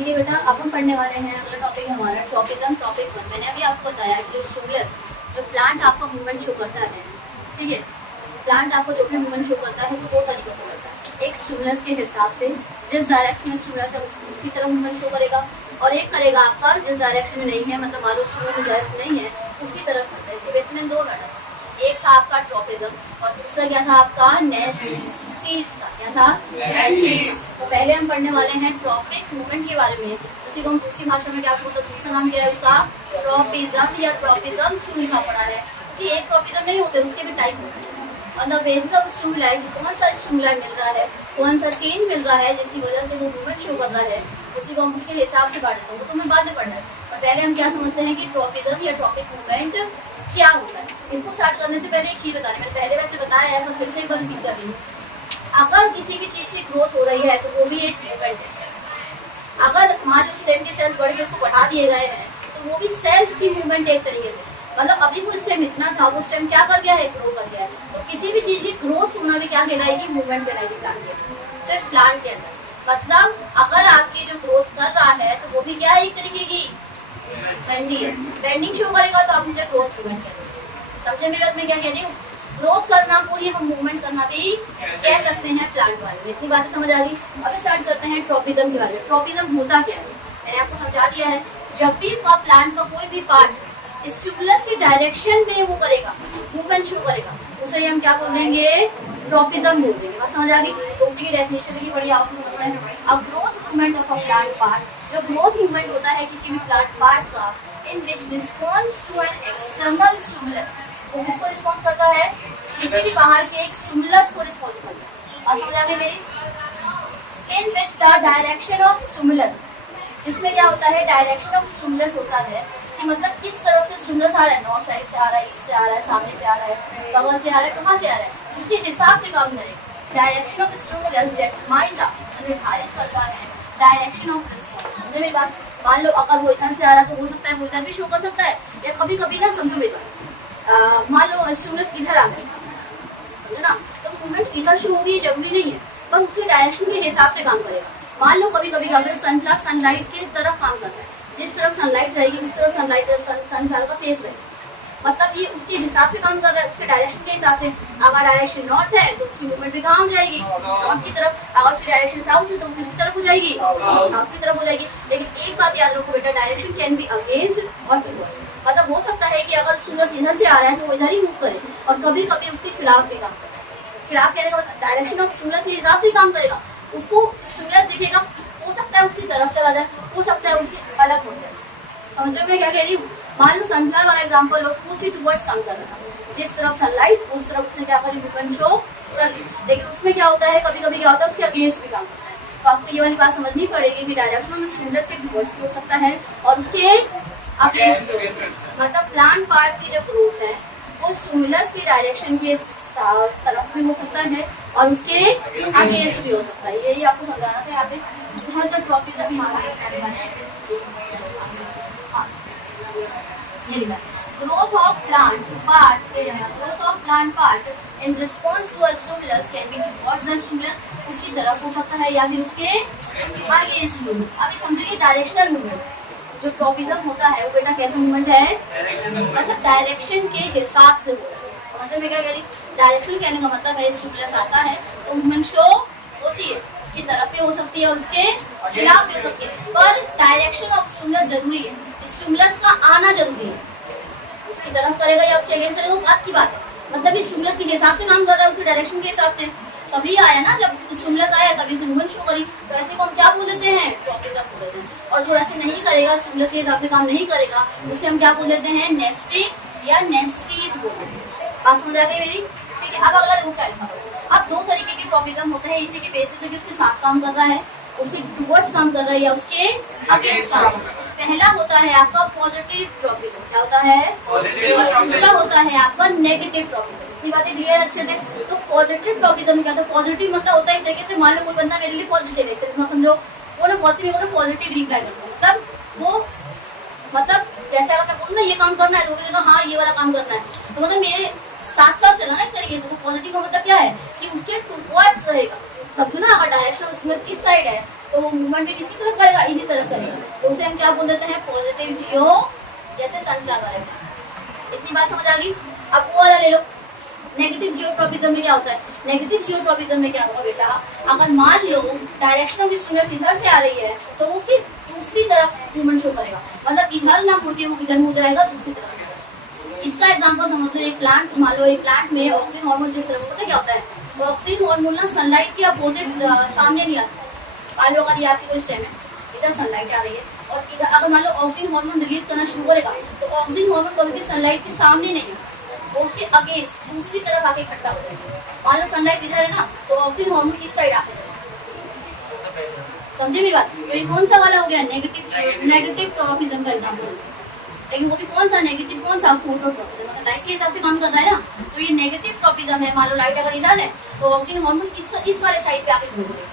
ठीक है बेटा, अब हम पढ़ने वाले हैं अगला टॉपिक हमारा ट्रॉपिज्म टॉपिक 1। मैंने अभी आपको बताया कि जो स्टिमुलस, जो प्लांट आपको मूवमेंट शो करता है, ठीक है, प्लांट आपको जो भी मूवमेंट शो करता है वो दो तरीकों से करता है। एक स्टिमुलस के हिसाब से, जिस डायरेक्शन में स्टिमुलस है उसकी तरफ मूवमेंट शो करेगा, और एक करेगा आपका जिस डायरेक्शन में नहीं है, मतलब मान लो स्टिमुलस डायरेक्ट नहीं है उसकी तरफ करता है। इसके बेस में दो मैटर, एक था आपका ट्रॉपिज्म और दूसरा क्या था आपका नेस्टीज था। क्या था? नेस्टीज। तो पहले हम पढ़ने वाले हैं ट्रॉपिक मूवमेंट के बारे में, उसी को हम दूसरी भाषा में क्या आपको मतलब दूसरा नाम क्या है उसका, ट्रॉपिज्म या ट्रॉपिज्म क्यों लिखा पड़ा है, क्योंकि एक ट्रॉपिज्म नहीं होते, उसके भी टाइप होते हैं। On the basis of stimuli, कौन सा स्टिमुलाई मिल रहा है, कौन सा चेंज मिल रहा है जिसकी वजह से वो मूवमेंट शो कर रहा है, उसी को हम उसके हिसाब से बांटते हैं। वो तो हमें बाद में पढ़ना है, पर पहले हम क्या समझते हैं कि ट्रॉपिज्म या ट्रॉपिक मूवमेंट क्या होता है। इसको स्टार्ट करने से पहले एक चीज बताने, मैंने पहले वैसे बताया है पर फिर से एक बार रिपीट कर रही हूँ। अगर किसी भी चीज की ग्रोथ हो रही है तो वो भी एक मूवमेंट है। अगर मान लो स्टेम के सेल्स बढ़ के उसको बढ़ा दिए गए हैं तो वो भी सेल्स की मूवमेंट एक तरीके से, मतलब अभी वो स्टेम इतना था, वो स्टेम क्या कर गया है, ग्रो कर गया है। तो किसी भी चीज की ग्रोथ होना भी क्या कहलाएगी, मूवमेंट कहलाएगी प्लांट के, सिर्फ प्लांट के अंदर। मतलब अगर आपकी जो ग्रोथ कर रहा है तो वो भी क्या है, एक तरीके की बेंडिंग है। बेंडिंग शो करेगा तो आप उसे ग्रोथ मूवमेंट करेंगे। समझे मेरे बात में क्या कह रही हूँ? ग्रोथ करना को ही हम मूवमेंट करना भी कह सकते हैं प्लांट बारे में। इतनी बातें समझ आ गई। अब स्टार्ट करते हैं ट्रॉपिज्म के बारे में। ट्रॉपिज्म होता क्या है, मैंने आपको समझा दिया है। जब भी प्लांट का कोई भी पार्ट स्टिमुलस की डायरेक्शन में वो करेगा, मूवमेंट शो करेगा, उसे हम क्या बोल देंगे, ट्रॉपिज्म बोल देंगे। बात समझ आ गई? तो उसी की डेफिनेशन की बढ़िया आपको समझना है। अब growth movement of a plant part, जो ग्रोथ मूवमेंट होता है किसी भी प्लांट पार्ट का, in which response to an external stimulus, वो किसको रिस्पॉन्स करता है, किसी भी बाहर के एक स्टिमुलस को रिस्पॉन्स करता है। बात समझ आ गई मेरी? In which the direction of stimulus, जिसमें क्या होता है, डायरेक्शन ऑफ स्टिमुलस होता है कि मतलब किस तरफ से स्टिमुलस आ रहा है, नॉर्थ साइड से आ रहा है, ईस्ट से आ रहा है, सामने से आ रहा है, बगल से आ रहा है, कहाँ से आ रहा है, उसके हिसाब से काम करेगा। Direction of stimulus determine the, निर्धारित करता है डायरेक्शन ऑफ रिस्पॉन्स। समझे मेरी बात? मान लो अगर वो इधर से आ रहा है तो हो सकता है वो इधर भी शो कर सकता है, या कभी कभी ना, समझो मेरी बात, मान लो स्टिमुलस इधर आ गया, समझो ना, तो मूवमेंट इधर शो होगी जरूरी नहीं है, पर उसके डायरेक्शन के हिसाब से काम करेगा। मान लो कभी कभी अगर सनलाइट की तरफ काम करता है, जिस तरफ सनलाइट रहेगी उस तरफ सनफ्लावर का फेस रहेगा, मतलब ये उसके हिसाब से काम कर रहा है, उसके डायरेक्शन के हिसाब से। अगर डायरेक्शन नॉर्थ है तो उसकी मूवमेंट भी कहाँ हो जाएगी, नॉर्थ की तरफ। अगर उसकी डायरेक्शन साउथ है तो किसकी तरफ हो जाएगी, साउथ की तरफ हो जाएगी। लेकिन एक बात याद रखो बेटा, डायरेक्शन कैन बी अगेंस्ट और रिवर्स। मतलब हो सकता है कि अगर सूरज इधर से आ रहा है तो वो इधर ही मूव करे, और कभी कभी उसके खिलाफ भी काम करे। खिलाफ कहने का मतलब डायरेक्शन ऑफ स्टिमुलस के हिसाब से काम करेगा। उसको स्टिमुलस दिखेगा, हो सकता है उसकी तरफ चला जाए, हो सकता है उसकी अलग हो जाए। समझ में क्या कह रही हूँ? मान लो सनफ्लावर वाला एग्जांपल हो तो उसकी टुवर्ड्स काम कर रहा है, जिस तरफ सनलाइट उस तरफ उसने क्या करी, मूवमेंट शो कर ली। लेकिन उसमें क्या होता है, कभी कभी क्या होता है उसके अगेंस्ट भी काम करता है। तो आपको ये वाली बात समझनी पड़ेगी कि डायरेक्शन स्टिमुलस के टुवर्ड्स भी हो सकता है और उसके अगेंस्ट। मतलब प्लांट पार्ट की जो ग्रोथ है वो स्टिमुलस की डायरेक्शन के तरफ भी हो सकता है और उसके अगेंस्ट भी हो सकता है। यही आपको समझाना था यहाँ पे। Growth of plant part, growth of plant part in response to a stimulus can be towards the stimulus, उसकी तरफ हो सकता है या फिर उसके अगेंस्ट भी। अभी समझो ये डायरेक्शनल मूवमेंट जो ट्रॉपिज्म होता है वो बेटा कैसा मूवमेंट है, मतलब डायरेक्शन के हिसाब से होता है। मतलब मैं क्या कह रही, डायरेक्शन कहने का मतलब है स्टिमुलस आता है तो मूवमेंट शो होती है, उसकी तरफ भी हो सकती है और उसके खिलाफ भी हो सकती है, पर डायरेक्शन ऑफ स्टिमुलस जरूरी है। स्टिमुलस का आना जरूरी है, उसकी तरफ करेगा या उसके अगेंस्ट करेगा बात की बात है। मतलब ये स्टिमुलस के हिसाब से काम कर रहा है, उसके डायरेक्शन के हिसाब से। तभी आया ना, जब स्टिमुलस आया तभी उसने मूवमेंट शो करी, तो ऐसे को हम क्या बोल देते हैं, ट्रॉपिज्म बोल देते हैं। और जो ऐसे नहीं करेगा, स्टिमुलस के हिसाब से काम नहीं करेगा, उसे हम क्या बोल देते हैं, नेस्टिंग या नेस्टीज बोल देते हैं। बात समझ आ गई मेरी? ठीक है। अब अगला देखो क्या लिखा। अब दो तरीके के ट्रॉपिज्म होते हैं, इसी के बेसिस पे उसके साथ काम कर रहा है, उसके टुवर्ड्स काम कर रहा है या उसके अगेंस्ट काम कर रहा है। पहला होता है आपका पॉजिटिव ट्रॉपिज्म। क्या होता है? पॉजिटिव। दूसरा होता है आपका नेगेटिव ट्रॉपिज्म। ये बातें क्लियर अच्छे से? तो पॉजिटिव ट्रॉपिज्म क्या होता है? पॉजिटिव मतलब होता है एक तरीके से, मान लो कोई बंदा मेरे लिए पॉजिटिव है, तो समझो वो ना पॉजिटिव रिप्लाई करता है। मतलब वो, मतलब जैसे अगर मैं बोलूँ ना ये काम करना है तो वो भी देखा हाँ ये वाला काम करना है, तो मतलब मेरे साथ साथ चलना एक तरीके से। तो पॉजिटिव का मतलब क्या है कि उसके टुवर्ड्स रहेगा। समझो ना, अगर डायरेक्शन उसमें इस साइड है तो वो मूवमेंट भी किसकी तरफ करेगा, इसी तरफ करेगा, तो उसे हम क्या बोल देते हैं, पॉजिटिव जियो, जैसे सनफ्लावर वाले। इतनी बात समझ आ गई। अब वो वाला ले लो, नेगेटिव जियोट्रॉपिज्म में क्या होता है, नेगेटिव जियोट्रॉपिज्म में क्या होगा बेटा, अगर मान लो डायरेक्शन ऑफ स्टिमुलस इधर से आ रही है तो उसकी दूसरी तरफ मूवमेंट शो करेगा, मतलब इधर ना मुड़ के वो किधर मुड़ जाएगा, दूसरी तरफ। इसका एग्जांपल समझ लो, एक प्लांट, मान लो एक प्लांट में ऑक्सीजन हार्मोन जिस तरह होता है, क्या होता है, ऑक्सीजन हार्मोन ना सनलाइट के अपोजिट सामने नहीं आता। मान लो अगर ये आपकी कोई स्टेम है, इधर सनलाइट आ रही है और इधर अगर मान लो ऑक्सीजन हार्मोन रिलीज करना शुरू करेगा तो ऑक्सीजन हार्मोन कभी भी सनलाइट के सामने नहीं है, वो उसके अगेंस्ट दूसरी तरफ आके इकट्ठा हो जाएगा। मान लो सनलाइट इधर है ना, तो ऑक्सीजन हार्मोन इस साइड आके जाएगा। समझे मेरी बात? तो ये कौन सा वाला हो गया, नेगेटिव ट्रॉपिज्म का एग्जांपल। लेकिन वो भी कौन सा नेगेटिव, कौन सा, फोटोट्रॉपिज्म, मतलब लाइट के हिसाब से काम कर रहा है ना, तो ये नेगेटिव ट्रॉपिज्म है। मान लो लाइट अगर इधर है तो ऑक्सीजन हार्मोन इस वाले साइड पे आके घूमेगा,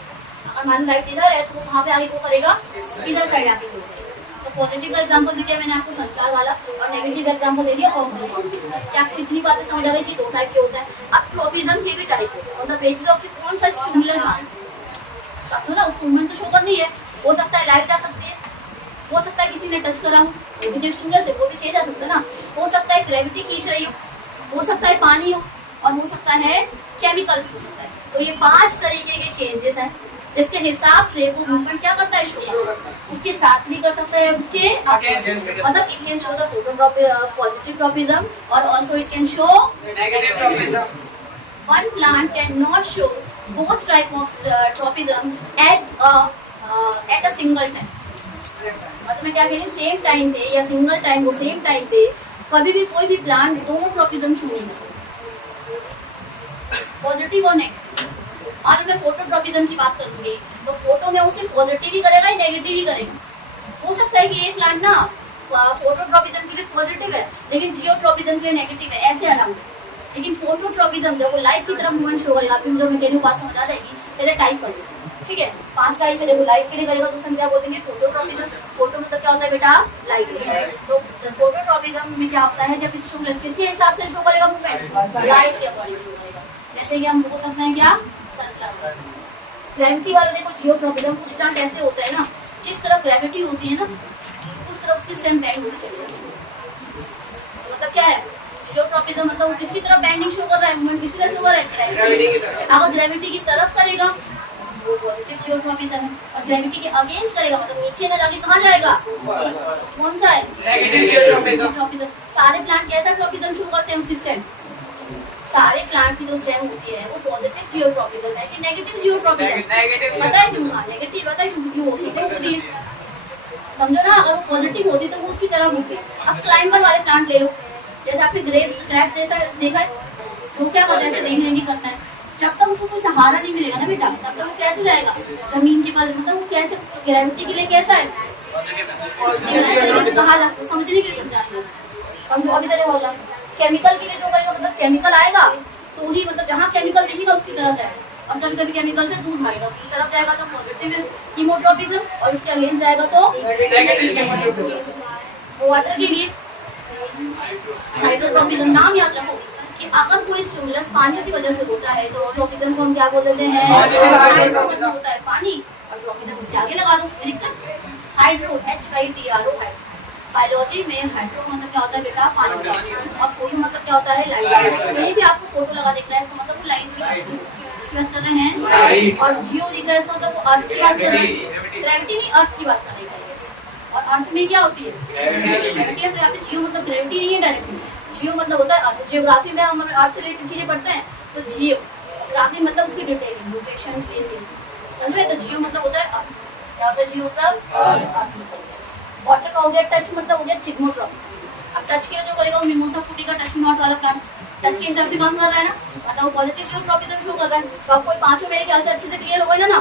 अगर मान लो लाइट इधर है तो वो कहाँ पे आगे वो करेगा, इधर साइड आके घूमेगा। तो पॉजिटिव का एग्जांपल दे दिया मैंने आपको सनफ्लावर वाला, और नेगेटिव का एग्जांपल दे दिया ऑक्सीजन। क्या आपको इतनी बातें समझ आ गई कि दो टाइप के होता है। अब ट्रॉपिज्म के भी टाइप है, ऑन द बेसिस ऑफ कौन सा स्टिमुलस आ, समझो ना, उसको मूवमेंट तो शो करनी है, हो सकता है लाइट आ सकती है, हो सकता है किसी ने टच करा हो, वो भी स्टिमुलस है, वो भी चेंज आ सकता है ना, हो सकता है ग्रेविटी खींच रही हो सकता है पानी हो, और हो सकता है केमिकल भी हो सकता है। तो ये 5 तरीके के चेंजेस हैं जिसके हिसाब से वो मूवमेंट क्या करता है, शो करता है। उसके साथ भी कर सकता है, उसके मतलब it can show the positive tropism और also it can show negative tropism. One plant can not show both type of tropism at a single time. मतलब मैं क्या कह रही हूँ, सेम टाइम पे या सिंगल टाइम को सेम टाइम पे कभी भी कोई भी प्लांट दोनों ट्रॉपिज्म शो नहीं कर सकता, पॉजिटिव और नेगेटिव। आज मैं फोटोट्रॉपिज्म की बात करूंगी तो फोटो में उसे पॉजिटिव ही करेगा या नेगेटिव ही करेगा। हो सकता है कि ये प्लांट ना फोटोट्रॉपिज्म के लिए पॉजिटिव है लेकिन जियोट्रॉपिज्म के लिए नेगेटिव है, ऐसे अलग है। लेकिन फोटोट्रॉपिज्म जब वो लाइट की तरफ मूवमेंट शो करेगा, फिर जो मैं बात समझ आ जाएगी, पहले टाइप कर लो, ठीक है। 5 टाइप है, देखो लाइट के लिए करेगा तो हम क्या बोल देंगे, फोटोट्रॉपिज्म। फोटो मतलब क्या होता है बेटा, लाइट। तो फोटोट्रॉपिज्म में क्या होता है, जब स्टिमुलस किसके हिसाब से शो करेगा मूवमेंट, लाइट के अकॉर्डिंग शो करेगा। जैसे कि हम बोल सकते हैं क्या, सनफ्लावर। ग्रेविटी वाला देखो जियोट्रॉपिज्म, कुछ प्लांट ऐसे होता है ना, जिस तरफ ग्रेविटी होती है ना उस तरफ उसकी स्टेम बेंड होती चली जाती है। मतलब क्या है जियोट्रॉपिज्म, मतलब वो किसकी तरफ बेंडिंग शो कर रहा है, मूवमेंट किसकी तरफ शो कर रहा है, ग्रेविटी की तरफ। अगर ग्रेविटी की तरफ करेगा वो पॉजिटिव जियोट्रॉपिज्म है, और ग्रेविटी के अगेंस्ट करेगा मतलब नीचे ना जाके कहाँ जाएगा, तो कौन सा है, नेगेटिव जियोट्रॉपिज्म। सारे प्लांट कैसा ट्रॉपिज्म शो करते हैं, उसकी स्टेम, सारे प्लांट की जो स्टेम होती है वो पॉजिटिव जियोट्रॉपिज्म है कि नेगेटिव जियोट्रॉपिज्म, पता है क्यों, नेगेटिव पता है क्यों, सीधे होती है, समझो ना। अगर वो पॉजिटिव होती तो वो उसकी तरफ होती। अब क्लाइंबर वाले प्लांट ले लो, जैसे आपने ग्रेप्स देखा है, वो क्या करता है, ऐसे रेंगी करता है, जब तक उसको कोई सहारा नहीं मिलेगा ना बेटा, तब तक वो कैसे जाएगा जमीन के पास, मतलब वो कैसे ग्रेविटी के लिए कैसा है, कहा जा, समझने के लिए समझाएंगे, समझो। अभी तरह होगा केमिकल के लिए जो करेगा, मतलब केमिकल आएगा तो ही, मतलब जहाँ केमिकल दिखेगा उसकी तरफ जाएगा, और जब कभी केमिकल से दूर भागेगा उसकी तरफ जाएगा तो पॉजिटिव कीमोट्रॉपिज्म, और उसके अगेंस्ट जाएगा तो नेगेटिव। वाटर के लिए हाइड्रोट्रॉपिज्म। नाम याद रखो कि अगर कोई स्टिमुलस पानी की वजह से होता है तो ट्रॉपिज्म को हम क्या बोल देते हैं, हाइड्रो होता है पानी, और ट्रॉपिज्म उसके आगे लगा दो, हाइड्रो, HYDRO। बायोलॉजी में हाइड्रो मतलब क्या होता है बेटा, पानी, और फोटो मतलब क्या होता है, लाइट। कहीं भी आपको फोटो लगा दिख रहा है इसका मतलब वो लाइट की बात कर रहे हैं, और जियो दिख रहा है इसका मतलब वो अर्थ की बात कर रहे हैं, ग्रेविटी नहीं अर्थ की बात कर रहे हैं। और अर्थ में क्या होती है, ग्रेविटी है, तो यहाँ पे जियो मतलब ग्रेविटी नहीं है डायरेक्टली, जियो मतलब होता है अर्थ। जियोग्राफी में हम अर्थ से रिलेटेड चीजें पढ़ते हैं तो जियोग्राफी मतलब उसकी डिटेलिंग, लोकेशन, प्लेसेस, समझे। तो जियो मतलब होता है अर्थ, क्या होता है जियो मतलब। वाटर का हो गया, टच मतलब हो गया थिग्मोट्रॉपिज्म। अब टच के जो करेगा वो मिमोसा फूटी का टच नॉट वाला प्लांट टच के हिसाब से काम कर रहा है ना, मतलब वो पॉजिटिव जियोट्रॉपिज्म शो कर रहा है। तो आपको 5 मेरे ख्याल से अच्छे से क्लियर हो गए ना।